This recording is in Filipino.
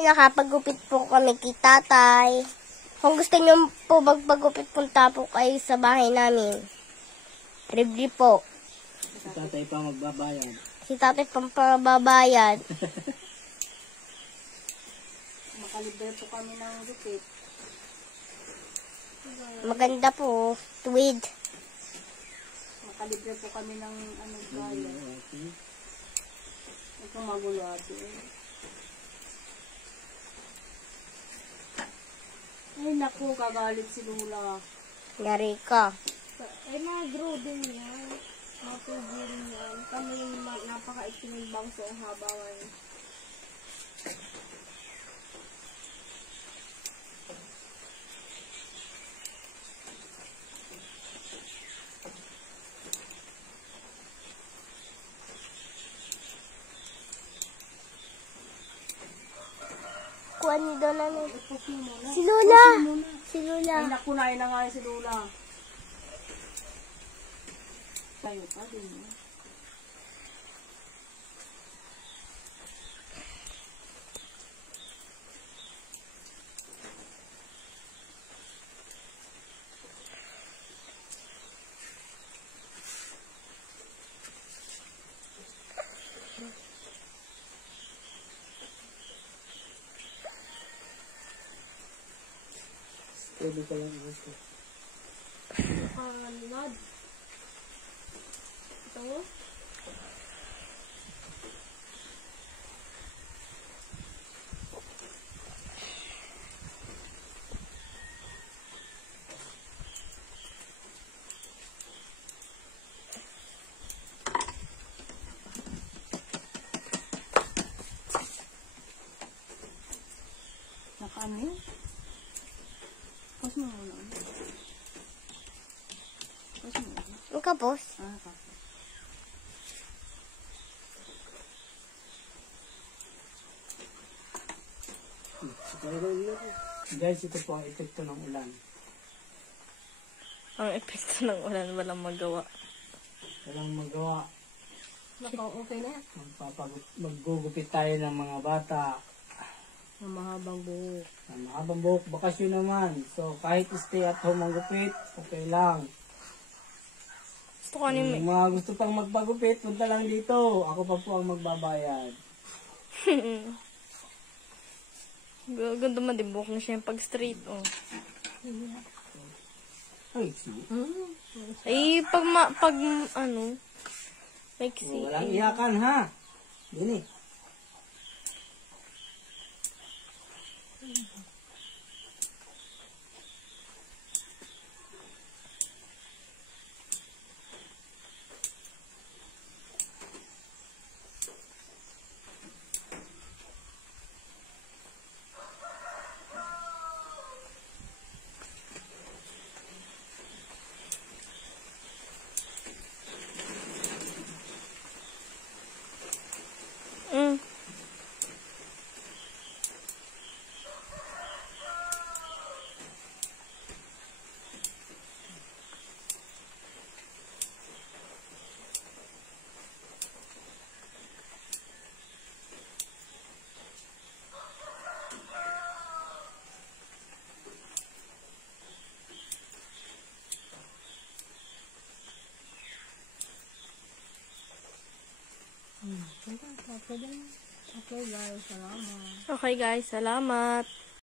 Nakapagupit po kami kay tatay. Kung gusto niyo po magpagupit, punta po kayo sa bahay namin. Libre po. Si tatay pa magbabayad. Si tatay pampababayad. Makalibre po kami ng gupit. Maganda po. Tweed. Makalibre po kami ng ano bayad. Huwag kang magulo ate. Ay naku, kagalit si Lula. Yari ka. Ay mag-grow din yan. Matubo rin yan. Kami yung napaka-ikinig bangso ang habangan. Kuha niyo daw namin. Si Lola! Si Lola. Ay naku, nain na nga yun si Lula. Tayo pa din. Pwede ka lang gusto. Nakakalad. Ito? Naka ano yun? Pause mo muna. Pause mo muna. Ang kapos. Ka. Guys, ito po ang epekto ng ulan. Ang epekto ng ulan, walang magawa. Walang magawa. Okay na yan. Maggugupit tayo ng mga bata. Ang mahabang buhok. Ang mahabang buhok, bakasyon naman. So, kahit stay at home ang gupit, okay lang. Gusto ko ni Yung mga gusto pang magpagupit, punta lang dito. Ako pa po ang magbabayad. Ganda man din, buhok na siya yung pag-straight, oh. Ay, see? Ay, ano, like, Walang iyakan, ha? Dini. Okay guys, salamat. Okay guys, salamat.